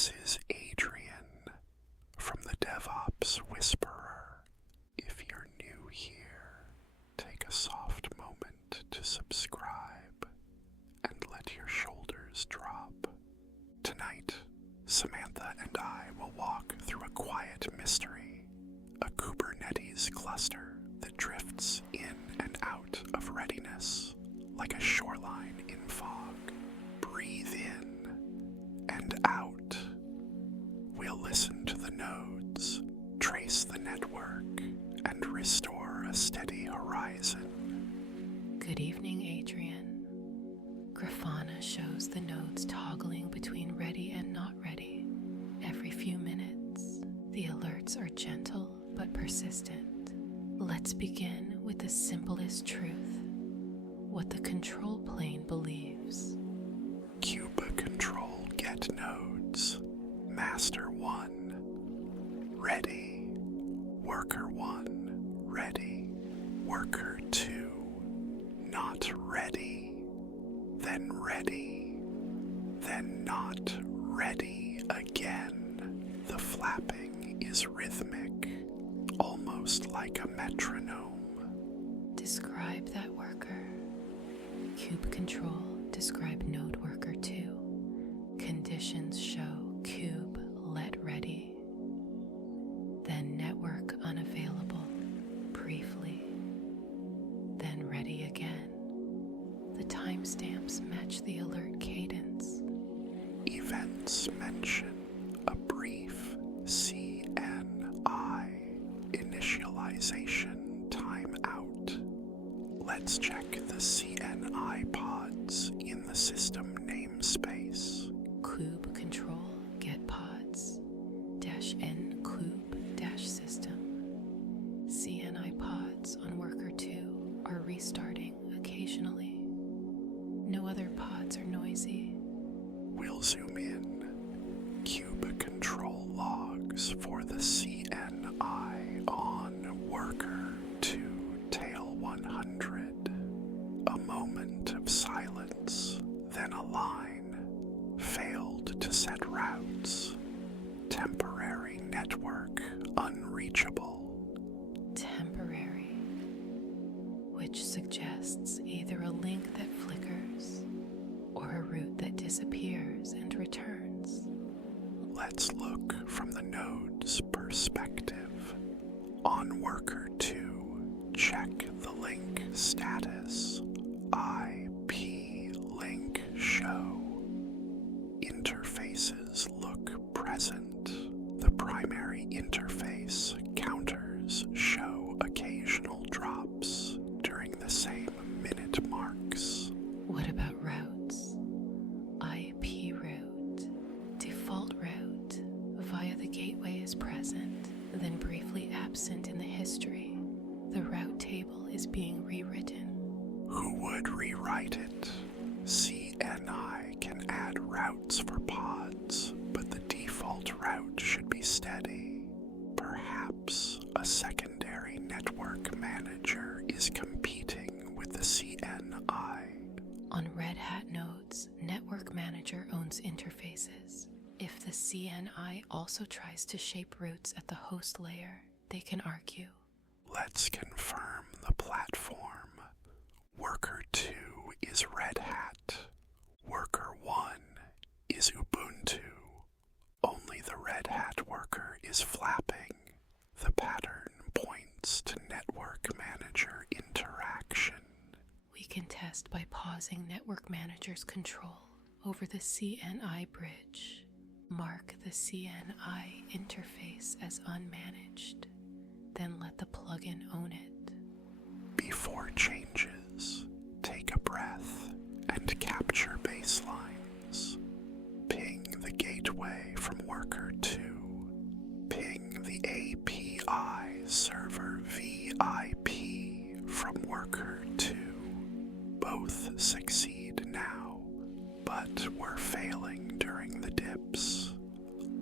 This is Adrian from the DevOps Whisperer. If you're new here, take a soft moment to subscribe and let your shoulders drop. Tonight, Samantha and I will walk through a quiet mystery, a Kubernetes cluster that drifts in and out of readiness like a shoreline in fog. Breathe in and out. We'll listen to the nodes, trace the network, and restore a steady horizon. Good evening, Adrian. Grafana shows the nodes toggling between ready and not ready. Every few minutes, the alerts are gentle but persistent. Let's begin with the simplest truth, what the control plane believes. Cuba control get nodes. Master 1, ready. Worker 1, ready. Worker 2, not ready. Then ready. Then not ready again. The flapping is rhythmic, almost like a metronome. Describe that worker. Cube control, describe node worker 2. Conditions show cube let ready. Then network unavailable, briefly. Then ready again. The timestamps match the alert cadence. Events mention a brief CNI initialization timeout. Let's check the CNI pods in the system namespace. Kube control get pods -n kube -system. CNI pods on worker 2 are restarting occasionally. No other pods are noisy. We'll zoom in. Cube control logs for the CNI on worker 2 tail 100. A moment of silence, then a line. Failed to set routes. Temporary network unreachable. Temporary, which suggests either a link that flickers or a route that disappears and returns. Let's look from the node's perspective. On worker 2, check the link status. IP link show. Interfaces look present. The primary interface counters show occasional drops during the same minute marks. What about routes? IP route, default route, via the gateway is present, then briefly absent in the history. The route table is being rewritten. Who would rewrite it? CNI can add routes for pods, but the default route should be steady. Perhaps a secondary network manager is competing with the CNI. On Red Hat nodes, Network Manager owns interfaces. If the CNI also tries to shape routes at the host layer, they can argue. Let's confirm the platform. Worker 2 is Red Hat. Worker 1 is Ubuntu. Only the Red Hat worker is flapping. The pattern points to Network Manager interaction. We can test by pausing Network Manager's control over the CNI bridge. Mark the CNI interface as unmanaged, then let the plugin own it. Before changes, take a breath and capture baselines. Ping the gateway from worker 2. Ping the API server VIP from worker 2. Both succeed now, but were failing during the dips.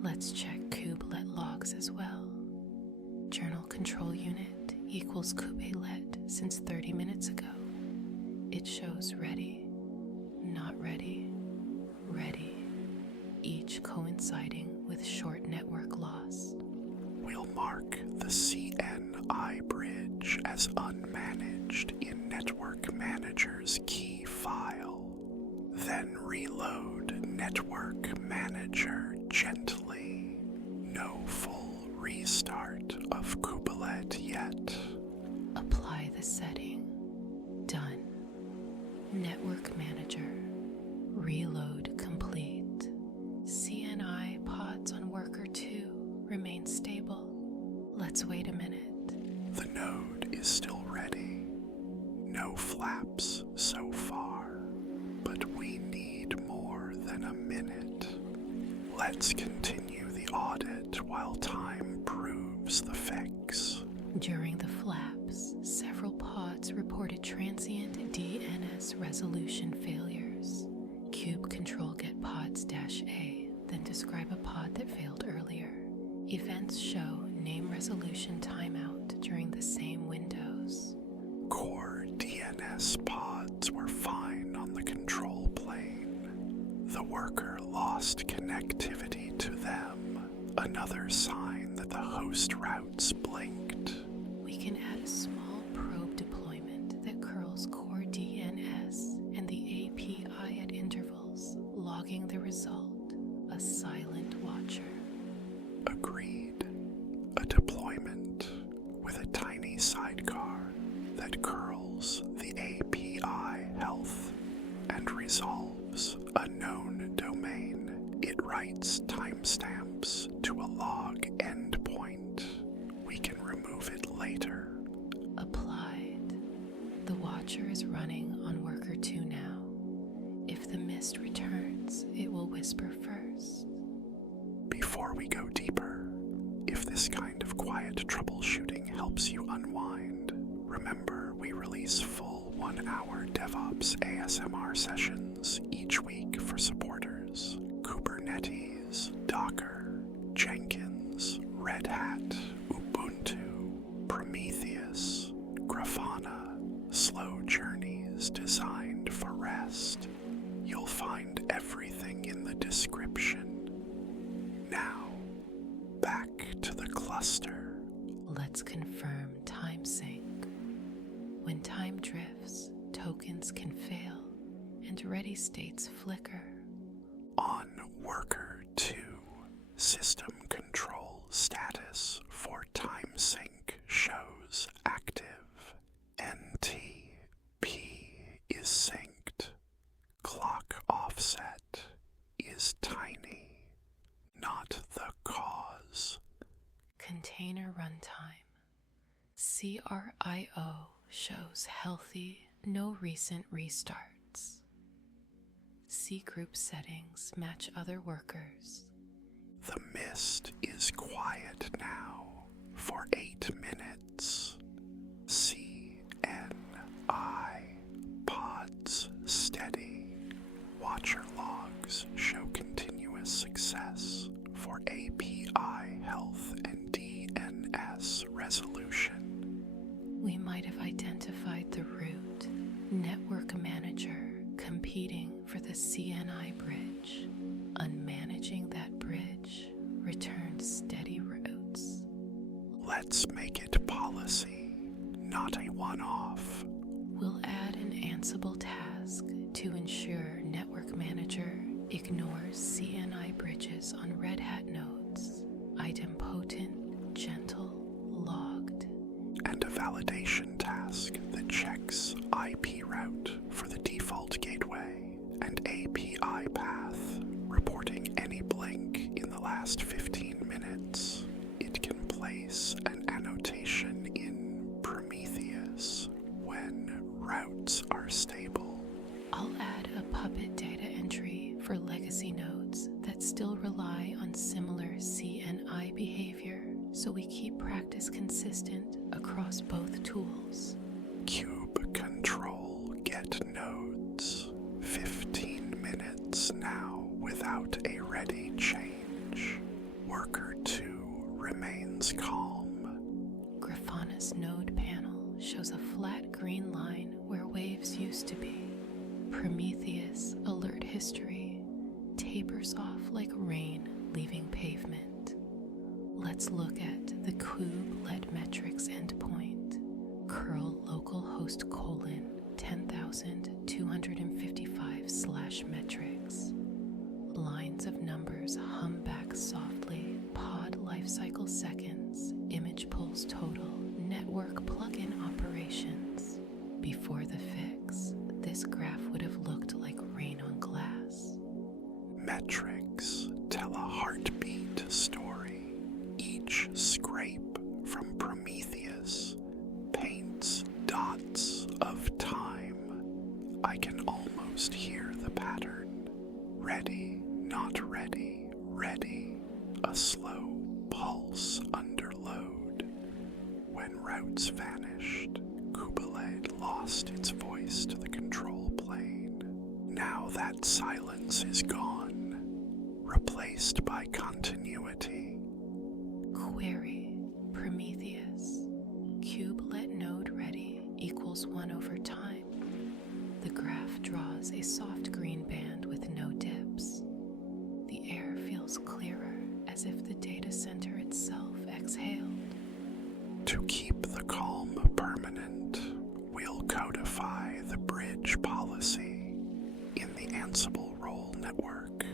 Let's check kubelet logs as well. Journal control unit equals kubelet since 30 minutes ago. It shows ready, not ready, ready, each coinciding with short network loss. We'll mark the CNI bridge as unmanaged in Network Manager's key file. Then reload Network Manager gently. No full restart of Kubernetes yet. Apply the setting. Done. Network Manager. Reload complete. CNI pods on Worker 2 remain stable. Let's wait a minute. The node is still ready. No flaps so far, but we need more than a minute. Let's continue the audit while time proves the fix. During the flaps, several pods reported transient DNS resolution failures. Cube control get pods -A, then describe a pod that failed earlier. Events show name resolution timeout during the same windows. Core DNS pods were fine on the control plane. The worker lost connectivity to them, another sign that the host routes blinked. We can add a small probe deployment that curls core DNS and the API at intervals, logging the result, a silent watcher. Agreed. A deployment with a tiny sidecar that curls the API health and resolves a known domain. It writes timestamps to a log endpoint. We can remove it later. Applied. The watcher is running on Worker 2 now. If the mist returns, it will whisper first. Before we go deeper, if this kind of quiet troubleshooting helps you unwind, remember we release full 1-hour DevOps ASMR sessions each week for supporters. Kubernetes, Docker, Jenkins, Red Hat, Ubuntu, Prometheus, Grafana, slow journeys designed for rest. You'll find everything in the description. Now, back to the cluster. Let's confirm time sync. When time drifts, tokens can fail and ready states flicker. On Worker 2, system control status for time sync shows active. NTP is synced. Clock offset is tiny, not the cause. Container runtime. CRIO shows healthy, no recent restarts. C group settings match other workers. The mist is quiet now for 8 minutes. CNI pods steady. Watcher logs show continuous success for API health and DNS resolution. We might have identified the route. Network Manager competing for the CNI bridge. Unmanaging that bridge returns steady routes. Let's make it policy, not a one-off. We'll add an Ansible task to ensure Network Manager ignores CNI bridges on Red Hat nodes. Idempotent, gentle, logged. And a validation task that checks IP route for the default gateway and API path, reporting any blink in the last 15 minutes. It can place an annotation in Prometheus when routes are stable. I'll add a Puppet data entry for legacy nodes that still rely on similar CNI behavior, so we keep practice consistent across both tools. Cube control get nodes. 15 minutes now without a ready change. Worker 2 remains calm. Grafana's node panel shows a flat green line where waves used to be. Prometheus alert history tapers off like rain leaving pavement. Let's look at the kube-let metrics endpoint. Curl localhost 10,255/metrics. Lines of numbers hum back softly, pod lifecycle seconds, image pulse total, network plugin operations. Before the fix, this graph would have looked like rain on glass. Metrics tell a heartbeat story. Each scrape from Prometheus paints dots of time. I can almost hear the pattern. Ready, not ready, ready. A slow pulse under load. When routes vanished, Kubernetes lost its voice to the control plane. Now that silence is gone, replaced by continuity. Query Prometheus. Kubelet node ready equals 1/time. The graph draws a soft green band with no dips. The air feels clearer, as if the data center itself exhaled. To keep the calm permanent, we'll codify the bridge policy in the Ansible role network.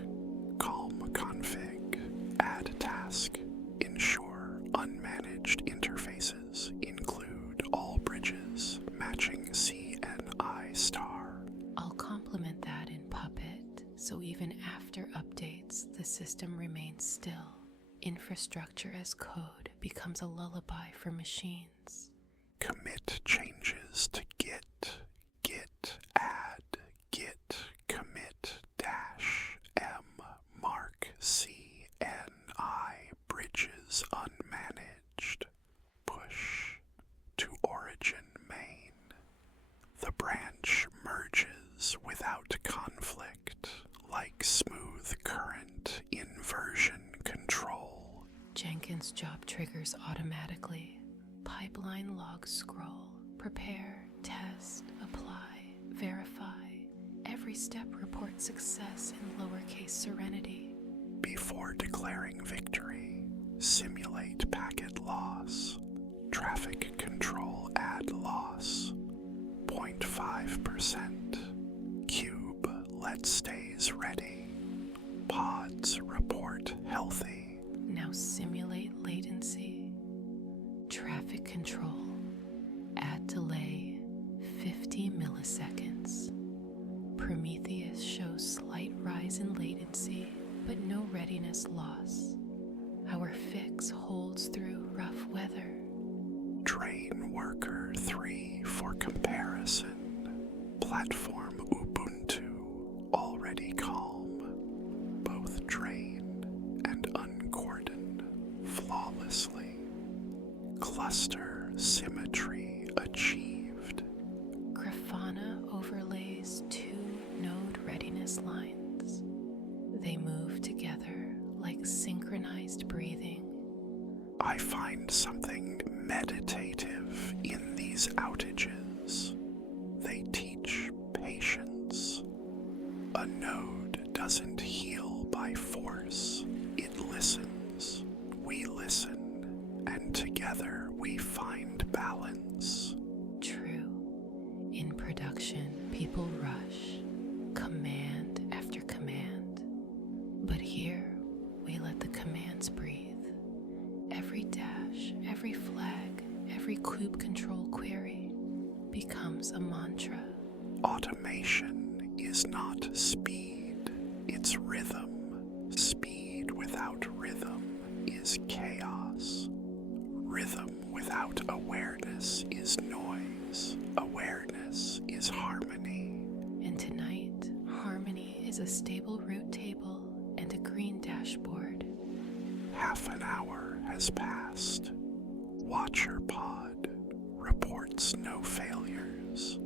Calm config, add task, ensure unmanaged interfaces include all bridges matching CNI star. I'll complement that in Puppet, so even after updates, the system remains still. Infrastructure as code becomes a lullaby for machines. Commit changes to git, add, git, commit, -m, mark, CNI, bridges unmanaged, push to origin main. The branch merges without conflict, like smooth current in version control. Jenkins job triggers automatically. Pipeline logs scroll. Prepare, test, apply, verify. Every step reports success in lowercase serenity. Before declaring victory, simulate packet loss. Traffic control add loss. 0.5%. Cube let stays ready. Pods report healthy. Now simulate latency. Traffic control. Add delay 50 milliseconds. Prometheus shows slight rise in latency, but no readiness loss. Our fix holds through rough weather. Train worker 3 for comparison. Platform Ubuntu already calm. Both drain and uncordon flawlessly. Cluster symmetry achieved. Grafana overlays 2 node readiness lines. They move together like synchronized breathing. I find something meditative in these outages. They teach patience. A node doesn't heal by force. It listens. We listen. And together we find balance. True. In production, people rush, command after command. But here, we let the commands breathe. Every dash, every flag, every kube control query becomes a mantra. Automation is not speed, it's rhythm. Speed without rhythm is chaos. Rhythm without awareness is noise. Awareness is harmony. And tonight, harmony is a stable route table and a green dashboard. Half an hour has passed. Watcher pod reports no failures.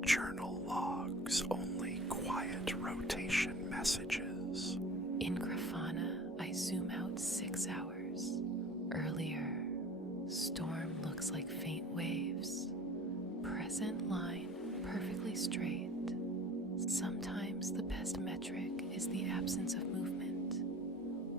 Journal logs only quiet rotation messages. In Grafana, I zoom out 6 hours. Earlier, storm looks like faint waves. Present line perfectly straight. Sometimes the best metric is the absence of movement.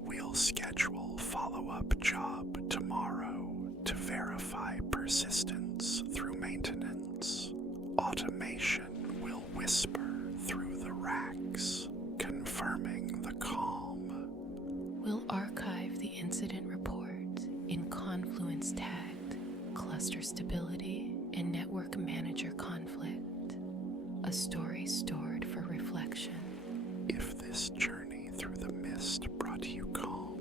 We'll schedule follow-up job tomorrow to verify persistence through maintenance. Automation will whisper through the racks, confirming the calm. We'll archive the incident report in Confluence tagged cluster stability and network manager conflict, a story stored for reflection. If this journey through the mist brought you calm,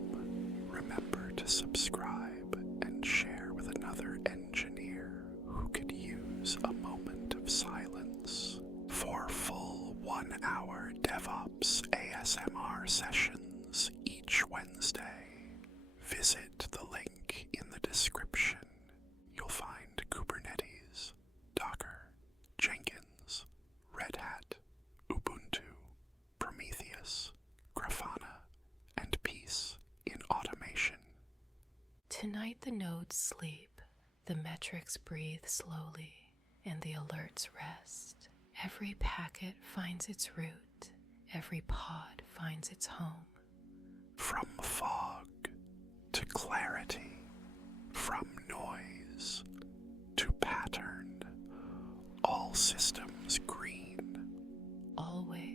remember to subscribe and share with another engineer who could use a moment of silence. For full 1-hour DevOps ASMR sessions each Wednesday, visit the link in the description. You'll find Kubernetes, Docker, Jenkins, Red Hat, Ubuntu, Prometheus, Grafana, and Peace in automation. Tonight the nodes sleep, the metrics breathe slowly, and the alerts rest. Every packet finds its route, every pod finds its home. From fog to clarity, from noise to pattern, all systems green. Always